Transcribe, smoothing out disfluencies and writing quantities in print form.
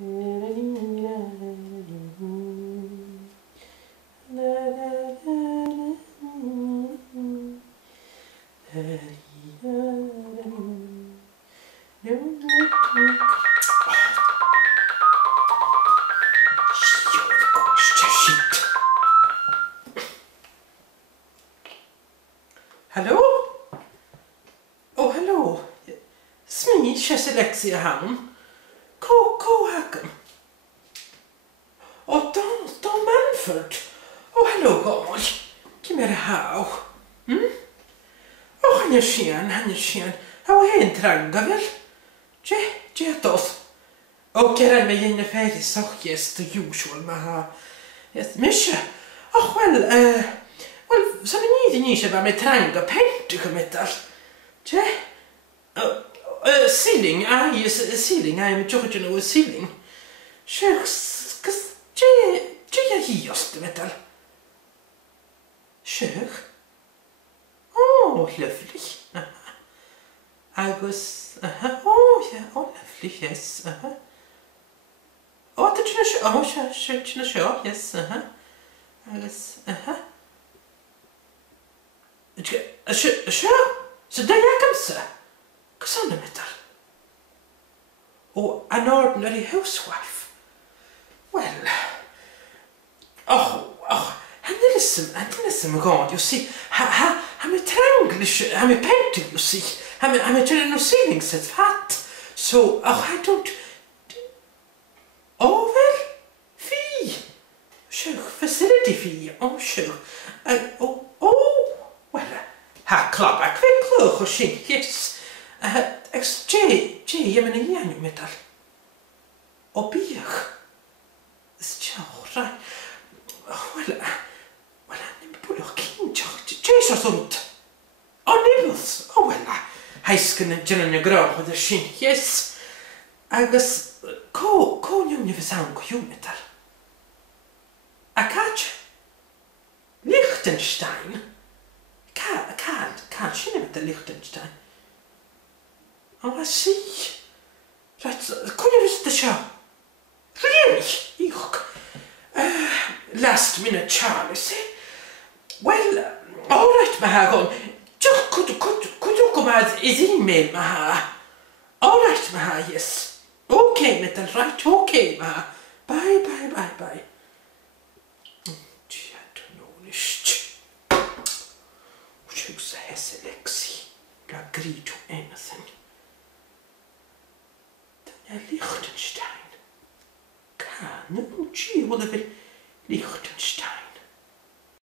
Hello? Oh, hello. Smee, she's Alexia Ham. Co Hackham. Oh, Don Manford. Oh, hello, God. Give me a how. Oh, han är skön. How är en tranga väl? Je tos. Och är med Jennifer i sak yes the usual med yes Misha. Oh, well, så ni inte var med tranga pent kommer det. Je. Ceiling, I am Georgian over ceiling. Shucks, je just metal. Sure. Oh, lovely. I was, oh yeah, oh lovely, yes. Oh, did you know? Oh, sure, yes. I was, sure. So there you come, sir. Sån metal. Oh, an ordinary housewife. Well, han är liksom god, you see. Han är trianglish, han är painting, you see. Han är till no ceiling set fat. So, I don't. Oh, well, fee. Sure, facility fee. Oh, sure. Well, ha klappar kvick och skinn, yes. Jag menar igen ju metal. Och bier. Tjara. Well, han är på lokin. Tjej så sånt. Och nibbles. Oh, well, heisken genom jag grön på det skinn. Yes. Agus, ko njung för sound ko ju metal. Akach. Liechtenstein. Kan skinn metal Liechtenstein. I see. Right, could you visit the show? Really? Last minute Charlie, see? Well, all right, Maha. Just could you come out his email, Maha? All right, Maha, yes. Okay, metal, right, okay, Maha. Bye. Gee, I don't know this. Choose a hess, Alexi. Agree to anything. Liechtenstein. Kan, gee, what a Liechtenstein.